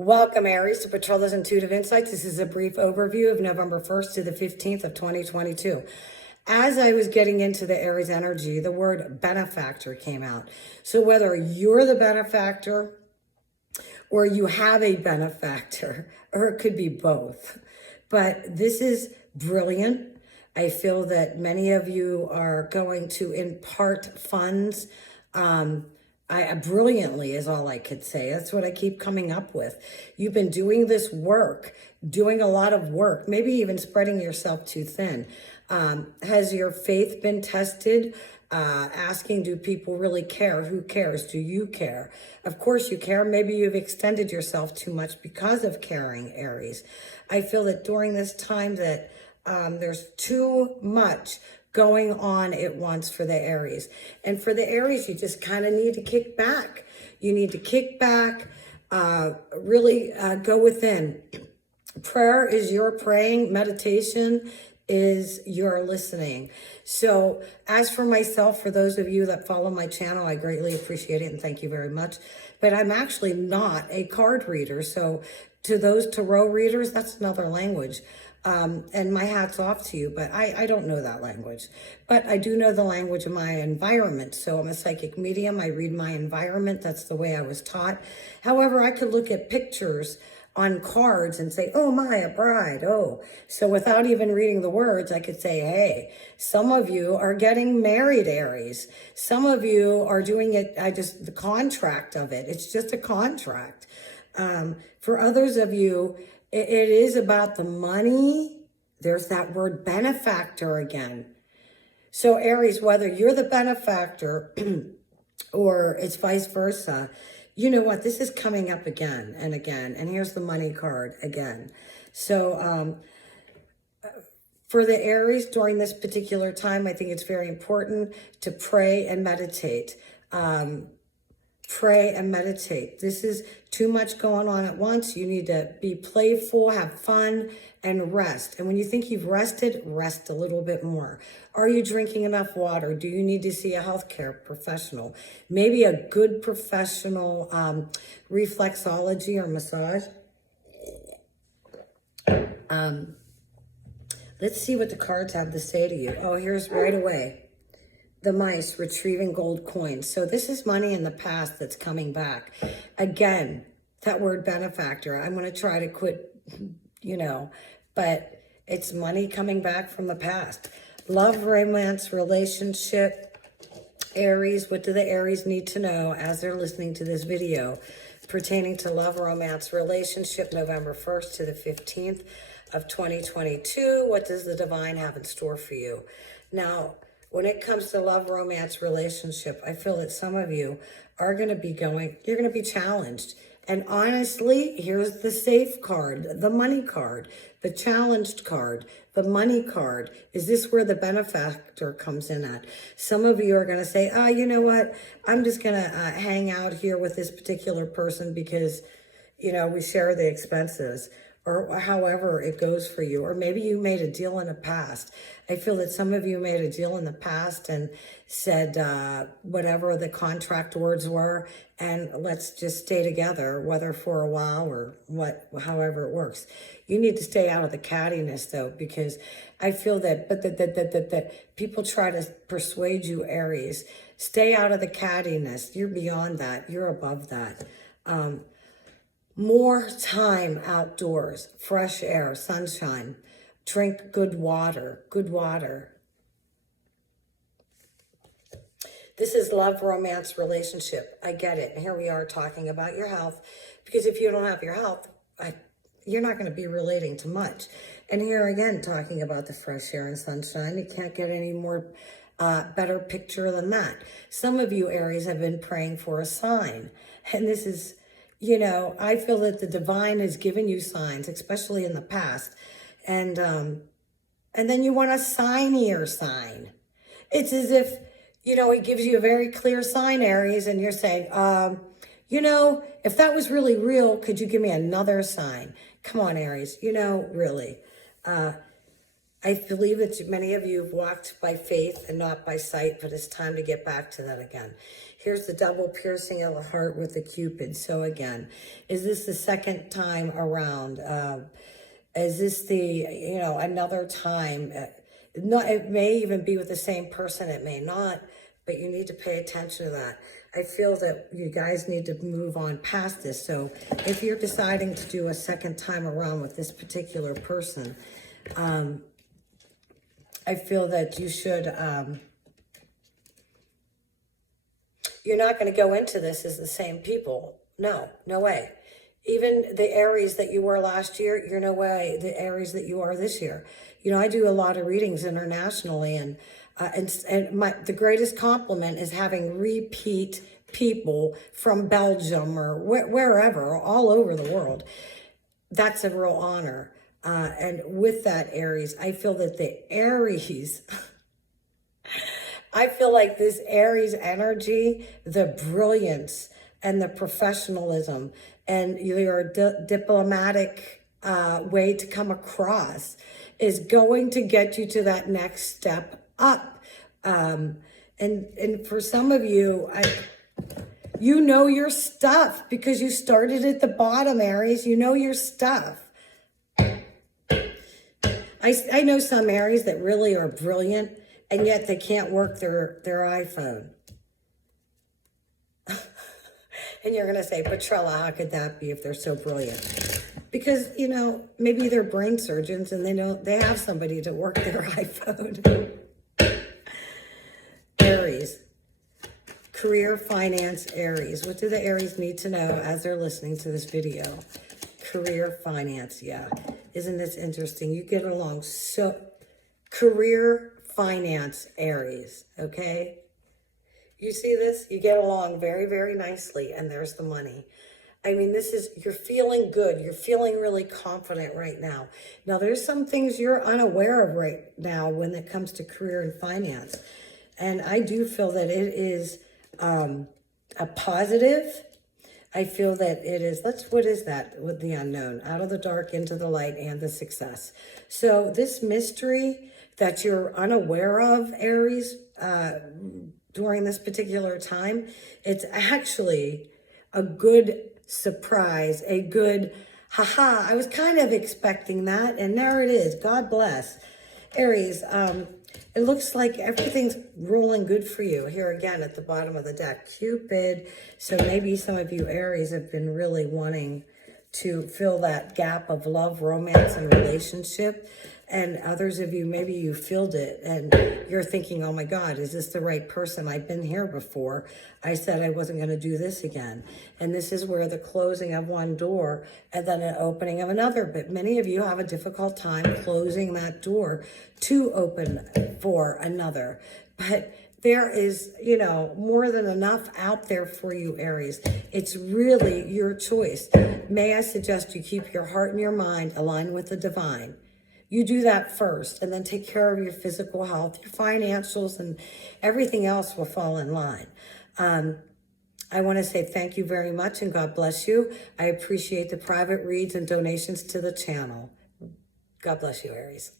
Welcome, Aries, to Petrella's Intuitive Insights. This is a brief overview of November 1st to the 15th of 2022. As I was getting into the Aries energy, the word benefactor came out. So whether you're the benefactor or you have a benefactor, or it could be both. But this is brilliant. I feel that many of you are going to impart funds brilliantly is all I could say. That's what I keep coming up with. You've been doing this work, doing a lot of work, maybe even spreading yourself too thin. Has your faith been tested? Asking, do people really care? Who cares? Do you care? Of course you care. Maybe you've extended yourself too much because of caring, Aries. I feel that during this time that there's too much going on at once for the Aries. And for the Aries, you just kind of need to kick back. You need to kick back, really go within. Prayer is your praying. Meditation is your listening. So as for myself, for those of you that follow my channel, I greatly appreciate it and thank you very much. But I'm actually not a card reader. So to those tarot readers, that's another language. And my hat's off to you, but I don't know that language. But I do know the language of my environment. So I'm a psychic medium. I read my environment. That's the way I was taught. However, I could look at pictures on cards and say, oh my, a bride, oh. So without even reading the words, I could say, hey, some of you are getting married, Aries. Some of you are doing it, the contract of it. It's just a contract. For others of you, it is about the money. There's that word benefactor again. So Aries, whether you're the benefactor or it's vice versa, you know what? This is coming up again and again. And here's the money card again. So for the Aries during this particular time, I think it's very important to pray and meditate. Pray and meditate. This is too much going on at once. You need to be playful, have fun, and rest. And when you think you've rested, rest a little bit more. Are you drinking enough water? Do you need to see a healthcare professional? Maybe a good professional reflexology or massage. Let's see what the cards have to say to you. Oh, here's right away. The mice retrieving gold coins. So this is money in the past that's coming back. Again, that word benefactor. I'm going to try to quit, but it's money coming back from the past. Love, romance, relationship. Aries, what do the Aries need to know as they're listening to this video pertaining to love, romance, relationship, November 1st to the 15th of 2022? What does the divine have in store for you? Now, when it comes to love, romance, relationship, I feel that some of you are going to be you're going to be challenged. And honestly, here's the safe card, the money card, the challenged card, the money card. Is this where the benefactor comes in at? Some of you are going to say, oh, you know what? I'm just going to hang out here with this particular person because, we share the expenses. Or however it goes for you. Or maybe you made a deal in the past. I feel that some of you made a deal in the past and said whatever the contract words were, and let's just stay together, whether for a while or however it works. You need to stay out of the cattiness though, because I feel that that people try to persuade you, Aries. Stay out of the cattiness. You're beyond that. You're above that. More time outdoors, fresh air, sunshine, drink good water, This is love, romance, relationship. I get it. And here we are talking about your health, because if you don't have your health, you're not going to be relating to much. And here again, talking about the fresh air and sunshine, you can't get any more better picture than that. Some of you, Aries, have been praying for a sign. And this is, I feel that the divine has given you signs, especially in the past. And then you want a signier sign. It's as if, he gives you a very clear sign, Aries, and you're saying, if that was really real, could you give me another sign? Come on, Aries, really. I believe that many of you have walked by faith and not by sight, but it's time to get back to that again. Here's the double piercing of the heart with the Cupid. So again, is this the second time around? Is this the, another time? No, it may even be with the same person. It may not, but you need to pay attention to that. I feel that you guys need to move on past this. So if you're deciding to do a second time around with this particular person, I feel that you should, you're not going to go into this as the same people. No, no way. Even the Aries that you were last year, you're no way the Aries that you are this year. I do a lot of readings internationally, and the greatest compliment is having repeat people from Belgium or wherever, all over the world. That's a real honor. And with that Aries, I feel that the Aries, I feel like this Aries energy, the brilliance and the professionalism and your diplomatic way to come across is going to get you to that next step up. And for some of you, you know your stuff because you started at the bottom, Aries. You know your stuff. I know some Aries that really are brilliant, and yet they can't work their iPhone. And you're going to say, Petrella, how could that be if they're so brilliant? Because, maybe they're brain surgeons and they have somebody to work their iPhone. Aries. Career, finance, Aries. What do the Aries need to know as they're listening to this video? Career, finance, yeah. Isn't this interesting? You get along so... Career, finance, Aries, okay? You see this? You get along very, very nicely, and there's the money. I mean, you're feeling good. You're feeling really confident right now. Now, there's some things you're unaware of right now when it comes to career and finance. And I do feel that it is a positive. I feel that it is, what is that with the unknown? Out of the dark, into the light, and the success. So this mystery that you're unaware of, Aries, during this particular time, it's actually a good surprise, a good, haha, I was kind of expecting that, and there it is. God bless. Aries, it looks like everything's rolling good for you. Here again at the bottom of the deck, Cupid. So maybe some of you Aries have been really wanting to fill that gap of love, romance, and relationship. And others of you, maybe you filled it and you're thinking, oh my God, is this the right person? I've been here before. I said I wasn't going to do this again. And this is where the closing of one door and then an opening of another. But many of you have a difficult time closing that door to open for another. But there is, more than enough out there for you, Aries. It's really your choice. May I suggest you keep your heart and your mind aligned with the divine. You do that first, and then take care of your physical health, your financials, and everything else will fall in line. I want to say thank you very much, and God bless you. I appreciate the private reads and donations to the channel. God bless you, Aries.